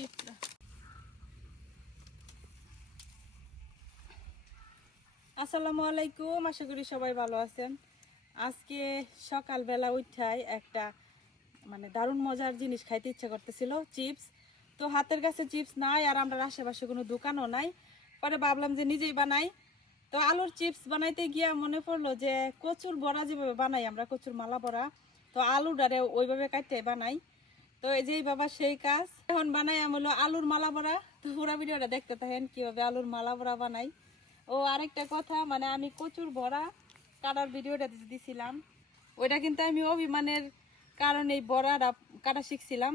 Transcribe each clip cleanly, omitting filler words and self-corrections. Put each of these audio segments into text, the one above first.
চিপটা। আসসালামু আলাইকুম, আশা করি সবাই ভালো আছেন। আজকে সকালবেলা উঠাই একটা দারুণ মজার জিনিস খাইতে ইচ্ছা করতেছিল, চিপস। তো হাতের কাছে চিপস নাই, আর আমরা আশেপাশে কোনো দোকানও নাই। পরে ভাবলাম যে নিজেই বানাই। তো আলুর চিপস বানাইতে গিয়া মনে পড়লো যে কচুর বড়া যেভাবে বানাই আমরা, কচুর মালা বড়া, তো আলুটারে ওইভাবে কাটতে বানাই। তো এই যে বাবা সেই কাজ এখন বানাই হলো আলুর মালা বড়া। তো পুরো ভিডিওটা দেখতে থাকেন কিভাবে আলুর মালা বড়া বানাই। ও আরেকটা কথা, আমি কচুর বড়া কাটার ভিডিওটা দিছিলাম, ওইটা কিন্তু আমি অভিমানের কারণে এই বড়াটা কাটা শিখছিলাম।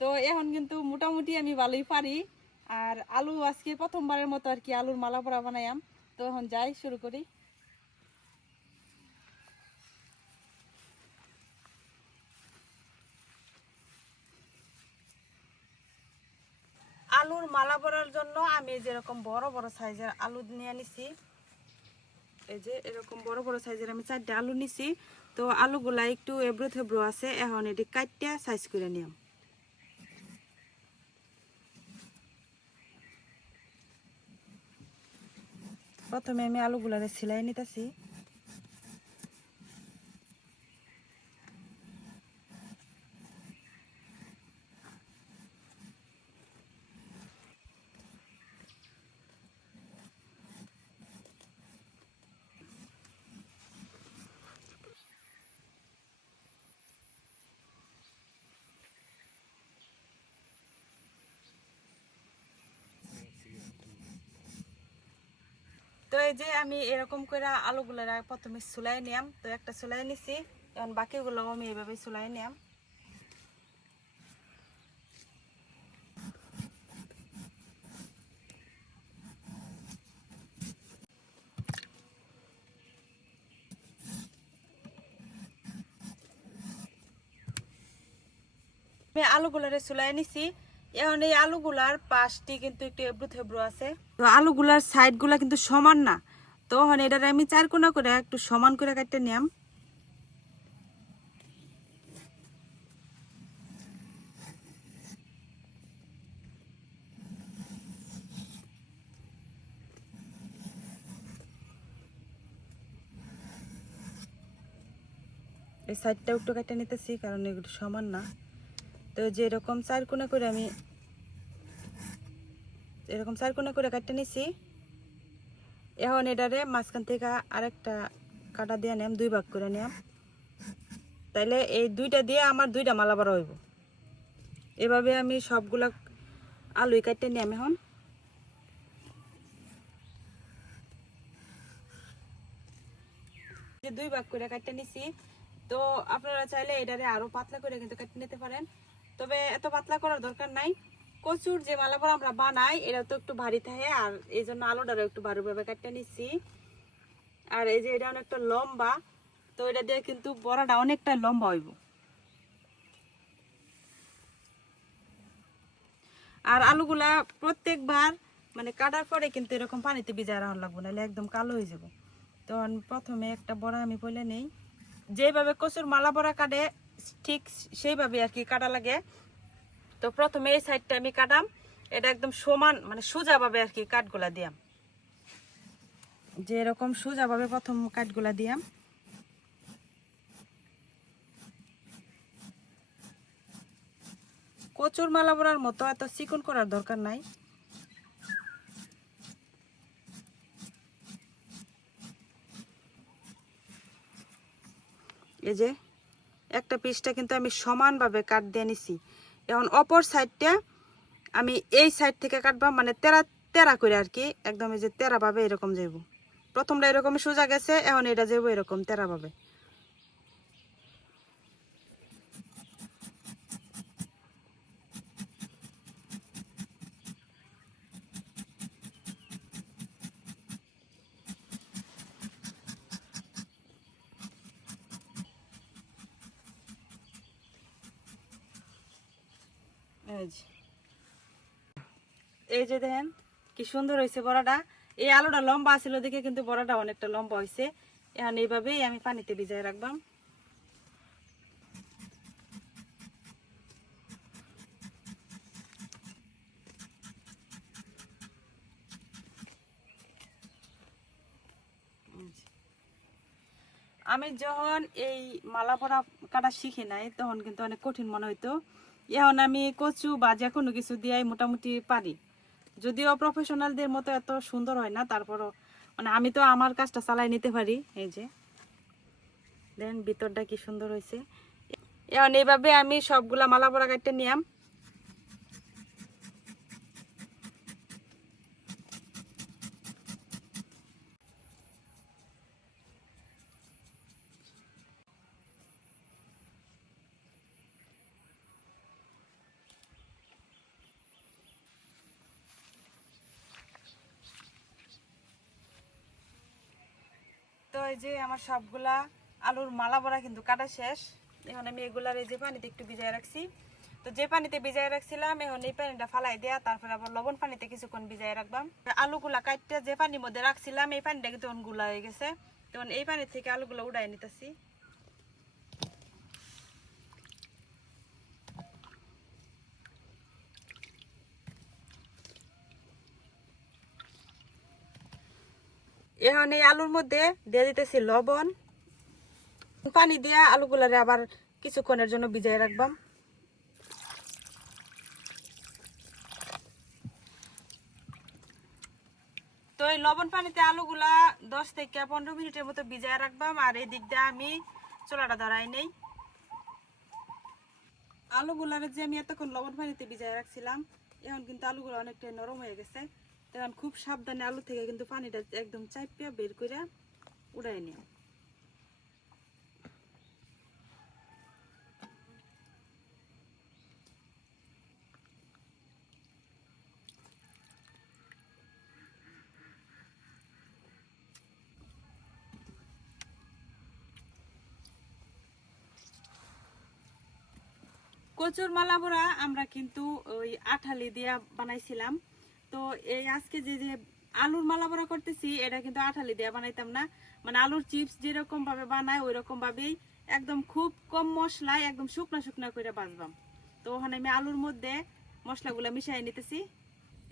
তো এখন কিন্তু মোটামুটি আমি ভালোই পারি। আর আলু আজকে প্রথমবারের মতো আর কি আলুর মালা বড়া বানাইলাম। তো এখন যাই, শুরু করি। আলুর মালা বড়ার জন্য আমি যেরকম বড় বড় সাইজের আলু নিয়ে নিছি, এই যে এরকম বড় বড় সাইজের আমি 4টা আলু নিছি। তো আলুগুলা একটু এবড়ো থেবড়ো আছে, এখন এটি কাটটা সাইজ করে নিলাম। প্রথমে আমি আলুগুলারে সিলাই নিতেছি। তো এই যে আমি এরকম করে আলুগুলার প্রথমে সুলাই নিলাম। তো একটা সুলাই নিছি, এখন বাকিগুলো আমি এইভাবে সুলাই নিলাম। আমি আলুগুলারে সুলাই নিছি। এখন এই আলুগুলার পাশটি কিন্তু একটু এবড়ো থেবড়ো আছে, তো আলুগুলার সাইড গুলা কিন্তু সমান না। তো এখন এটারে আমি 4 কোনা করে একটু সমান করে কাটতে নিলাম। এই সাইডটা একটু কাটতে নিতেছি, কারণ এগুলো সমান না। তো যে এরকম 4 কোনা করে আমি এরকম 4 কোনা করে কাটতে নিছি। এখন এটারে মাঝখান থেকে আরেকটা কাটা দিয়ে নিলাম, 2 ভাগ করে নিলাম। তাইলে এই দুইটা দিয়ে আমার 2টা মালা বড়া হইব। এভাবে আমি সবগুলা আলুই কাটতে নিলাম। এখন যে 2 ভাগ করে কাটতে নিছি। তো আপনারা চাইলে এটারে আরো পাতলা করে কিন্তু কাটতে নিতে পারেন, তবে এত পাতলা করার দরকার নাই। কচুর যে মালা বড়া আমরা বানাই এটা তো একটু ভারী থাকে, আর এই জন্য আলুটারও একটু ভারীভাবে কাটতে নিচ্ছি। আর এই যে এটা অনেকটা লম্বা, তো এটা দিয়ে কিন্তু বড়াটা অনেকটা লম্বা হইব। আর আলুগুলা প্রত্যেকবার কাটার পরে কিন্তু এরকম পানিতে ভিজায় রাখা লাগবে, নাহলে একদম কালো হয়ে যাব। তো প্রথমে একটা বড়া আমি পয়লা নেই, যেভাবে কচুর মালা বড়া কাটে ঠিক সেইভাবে আর কি কাটা লাগে। তো প্রথমে এই সাইডটা আমি কাটাম, এটা একদম সমান সোজা ভাবে আর কি কাঠগুলা দিয়াম, যে এরকম সোজা ভাবে প্রথম কাঠগুলা দিয়াম। কচুর মালা বড়ার মতো এত চিকন করার দরকার নাই। এই যে একটা পিসটা কিন্তু আমি সমানভাবে কাট দিয়ে নিছি। এখন অপর সাইডটা আমি এই সাইড থেকে কাটবা, তেরা তেরা করে আর কি, একদম এই যে তেরা ভাবে এরকম যাইব। প্রথমটা এরকম সোজা গেছে, এখন এটা যাইব এরকম তেরা ভাবে। এই যে দেখেন কি সুন্দর হয়েছে বড়াটা। এই আলুটা লম্বা ছিল দেখে কিন্তু বড়াটা অনেকটা লম্বা হয়েছে। এখন এইভাবেই আমি পানিতে ভিজাই রাখবাম। আমি যখন এই মালা পরা কাটা শিখি নাই তখন কিন্তু অনেক কঠিন মনে হইতো। এখন আমি কচু বা যে কোনো কিছু দিয়ে মোটামুটি পারি, যদিও প্রফেশনালদের মতো এত সুন্দর হয় না, তারপরও মানে আমি তো আমার কাজটা চালাই নিতে পারি। এই যে দেন ভিতরটা কি সুন্দর হয়েছে। এখন এইভাবে আমি সবগুলা মালা পরা কাটতে নিয়াম। তো এই যে আমার সবগুলা আলুর মালা বড়া কিন্তু কাটা শেষ। এখন আমি এগুলার এই যে পানিতে একটু ভিজাই রাখছি। তো যে পানিতে ভিজাই রাখছিলাম এখন এই পানিটা ফালাই দেয়া, তারপর আবার লবণ পানিতে কিছুক্ষণ ভিজাই রাখবাম। আলুগুলা কাটতে যে পানির মধ্যে রাখছিলাম এই পানিটা কিন্তু গুলা হয়ে গেছে। তখন এই পানি থেকে আলুগুলো উড়াই নিতেছি। এখন এই আলুর মধ্যে দিয়ে দিতেছি লবণ, পানি দিয়ে আলুগুলারে আবার কিছুক্ষণের জন্য ভিজাই রাখবাম। তো এই লবণ পানিতে আলুগুলা 10 থেকে 15 মিনিটের মতো ভিজায় রাখবাম। আর এই দিক দিয়ে আমি চুলাটা ধরাই নেই। আলুগুলারে যে আমি এতক্ষণ লবণ পানিতে ভিজায় রাখছিলাম এখন কিন্তু আলুগুলো অনেকটা নরম হয়ে গেছে। তখন খুব সাবধানে আলু থেকে কিন্তু পানিটা একদম চাপিয়া বের করে উড়াই নিও। কচুর মালা বড়া আমরা কিন্তু ওই আঠালি দিয়া বানাইছিলাম। তো এই আজকে যে যে আলুর মালা বড়া করতেছি এটা কিন্তু আঠালি দিয়া বানাইতাম না, মানে আলুর চিপস যেরকম ভাবে বানায় ওই রকম ভাবেই একদম খুব কম মশলায় একদম শুকনা শুকনা করে বাজবাম। তো ওখানে আমি আলুর মধ্যে মশলাগুলো মিশাই নিতেছি।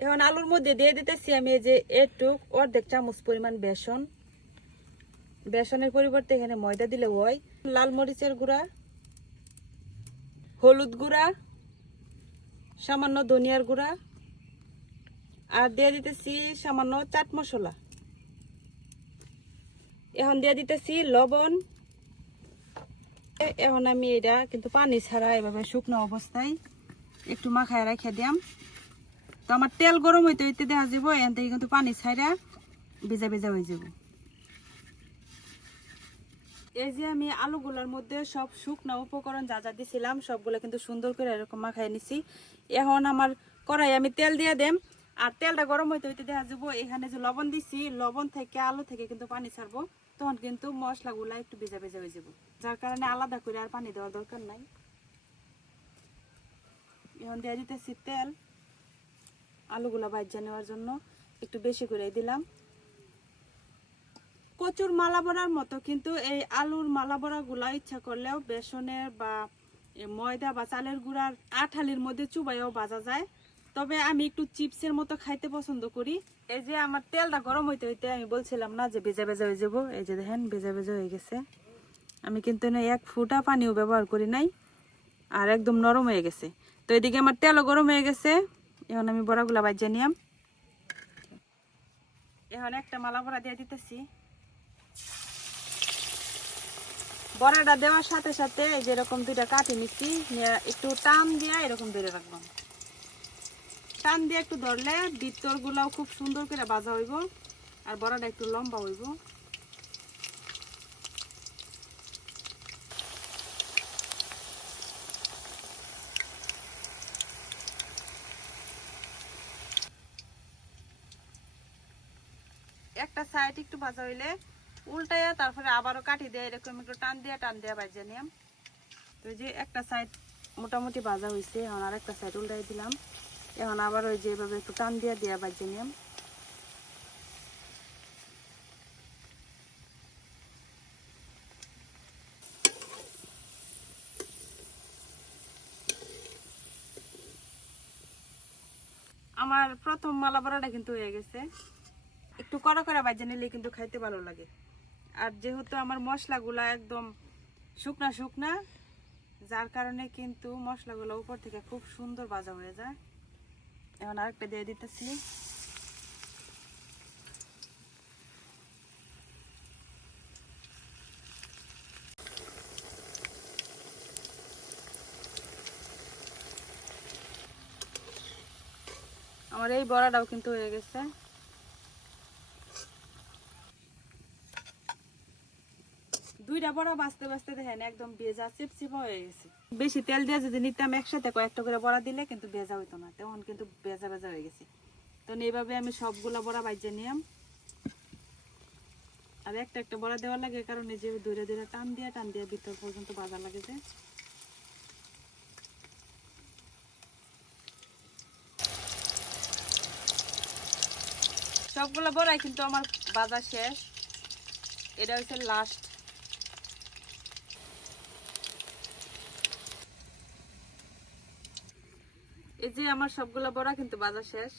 এখন আলুর মধ্যে দিয়ে দিতেছি আমি এই যে একটু অর্ধেক চামচ পরিমাণ বেসন। বেসনের পরিবর্তে এখানে ময়দা দিলে হয়। লাল মরিচের গুঁড়া, হলুদ গুঁড়া, সামান্য ধনিয়ার গুঁড়া, আর দিয়ে দিতেছি সামান্য চাট মশলা। এখন দিয়ে দিতেছি লবণ। এখন আমি এটা কিন্তু পানি ছাড়া এভাবে শুকনো অবস্থায় একটু মাখায় রেখে দিলাম। তো আমার তেল গরম হইতে হইতে দেখা যাব এখান থেকে কিন্তু পানি ছাড়া ভিজা ভিজা হয়ে যাব। এই যে আমি আলুগুলোর মধ্যে সব শুকনো উপকরণ যা যা দিছিলাম সবগুলো কিন্তু সুন্দর করে এরকম মাখাই নিছি। এখন আমার কড়াই আমি তেল দিয়ে দেম। আর তেলটা গরম হইতে হইতে দেখা যাবো এখানে যে লবণ দিছি লবণ থেকে আলু থেকে কিন্তু পানি ছাড়বো। তখন কিন্তু মশলাগুলা একটু ভেজা ভেজা হয়ে যাবো, যার কারণে আলাদা করে আর পানি দেওয়ার দরকার নাই। এখন দিয়ে দিতেছি তেল। আলুগুলা ভাজা নেওয়ার জন্য একটু বেশি করে দিলাম। কচুর মালা বড়ার মতো কিন্তু এই আলুর মালা বড়া গুলা ইচ্ছা করলেও বেসনের বা ময়দা বা চালের গুঁড়ার আঠালির মধ্যে চুবাইও ভাজা যায়। তবে আমি একটু চিপসের মতো খাইতে পছন্দ করি। এই যে আমার তেলটা গরম হইতে হইতে আমি বলছিলাম না যে ভেজা ভেজা হয়ে যাবো, এই যে দেখেন ভেজা ভেজা হয়ে গেছে। আমি কিন্তু এক ফুটা পানিও ব্যবহার করি নাই আর একদম নরম হয়ে গেছে। তো এদিকে আমার তেলও গরম হয়ে গেছে। এখন আমি বড়াগুলা ভাজা নিয়াম। এখন একটা মালা বড়া দিয়ে দিতেছি। বড়াটা দেওয়ার সাথে সাথে যেরকম দুইটা কাটি নিচ্ছি একটু টান দিয়ে এরকম ধরে রাখলাম। টান দিয়ে একটু ধরলে ভিতর গুলাও খুব সুন্দর করে ভাজা হইব আর বড়াটা একটু লম্বা হইব। একটা সাইড একটু ভাজা হইলে উল্টাইয়া তারপরে আবারও কাটি দিয়ে এরকম একটু টান দিয়ে ভাজা নিলাম। তো যে একটা সাইড মোটামুটি ভাজা হয়েছে, এখন আর একটা সাইড উল্টাই দিলাম। এখন আবার ওই যেভাবে একটু টান দিয়ে ভাজা নিলাম। আমার প্রথম মালা বড়াটা কিন্তু হয়ে গেছে। একটু কড়া করে ভাজা নিলে কিন্তু খাইতে ভালো লাগে। আর যেহেতু আমার মশলাগুলা একদম শুকনা শুকনা, যার কারণে কিন্তু মশলাগুলো উপর থেকে খুব সুন্দর ভাজা হয়ে যায়। এখন আরেকটা দিয়ে দিতেছি। আমার এই বড়াটাও কিন্তু হয়ে গেছে। দুইটা বড়া বাঁচতে বাঁচতে দেখেন একদম ভেজা চিপচিপা হয়ে গেছে। বেশি তেল দিয়ে যদি নিতাম একসাথে কয়েকটা করে বড়া দিলে কিন্তু ভেজা হইতো না, তখন কিন্তু ভেজা ভেজা হয়ে গেছে। তো এইভাবে আমি সবগুলা বড়া ভাজে নিলাম। আর একটা একটা বড়া দেওয়ার লাগে কারণ এই যে দূরে দূরে টান দিয়ে ভিতর পর্যন্ত ভাজা লাগে যে। সবগুলো বড়াই কিন্তু আমার ভাজা শেষ, এটা হচ্ছে লাস্ট। এই যে আমার সবগুলো বড়া কিন্তু ভাজা শেষ।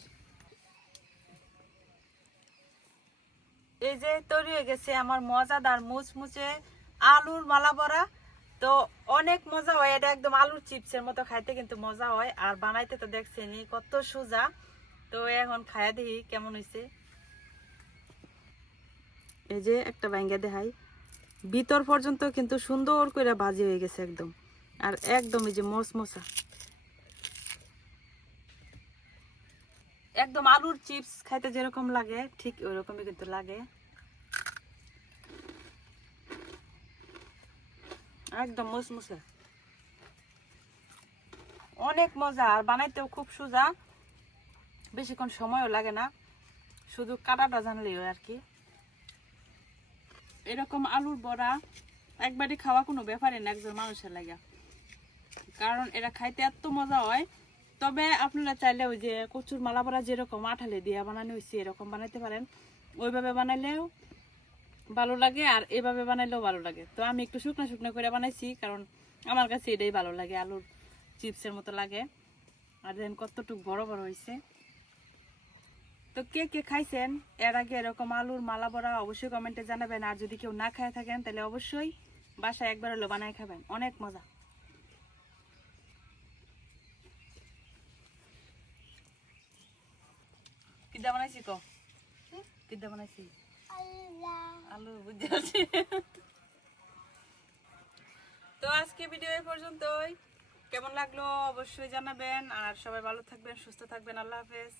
এই যে তৈরি হয়ে গেছে আমার মজাদার মুচমুচে আলুর মালা বড়া। তো অনেক মজা হয়, এটা একদম আলুর চিপসের মতো খাইতে কিন্তু মজা হয়, আর বানাইতে তো দেখছেনি কত সোজা। তো এখন খায়া দেখি কেমন হয়েছে। এই যে একটা ভাঙ্গা দেখাই, ভিতর পর্যন্ত কিন্তু সুন্দর করে ভাজি হয়ে গেছে একদম, আর একদম এই যে মচমচা একদম আলুর চিপস খাইতে যেরকম লাগে ঠিক ওইরকমই কিন্তু লাগে, একদম মচমচে, অনেক মজা। আর বানাইতেও খুব সোজা, বেশিক্ষণ সময়ও লাগে না, শুধু কাটাটা জানলেই হয় আর কি। এরকম আলুর বড়া একবারই খাওয়া কোনো ব্যাপারই না একজন মানুষের লাগে, কারণ এটা খাইতে এত মজা হয়। তবে আপনারা চাইলে ওই যে কচুর মালা বড়া যেরকম আঠালে দিয়ে বানানো হয়েছে এরকম বানাইতে পারেন, ওইভাবে বানাইলেও ভালো লাগে আর এভাবে বানাইলেও ভালো লাগে। তো আমি একটু শুকনো শুকনো করে বানাইছি কারণ আমার কাছে এটাই ভালো লাগে, আলুর চিপসের মতো লাগে। আর দেখেন কতটুকু বড় বড় হয়েছে। তো কে কে খাইছেন এর আগে এরকম আলুর মালা বড়া অবশ্যই কমেন্টে জানাবেন। আর যদি কেউ না খায় থাকেন তাহলে অবশ্যই বাসায় একবার হলো বানায় খাবেন, অনেক মজা। কিদা বানাইছি ক কিদা বানাইছি আলু বুঝতে পারছি। তো আজকে ভিডিও এই পর্যন্তই, কেমন লাগলো অবশ্যই জানাবেন। আর সবাই ভালো থাকবেন, সুস্থ থাকবেন। আল্লাহ হাফেজ।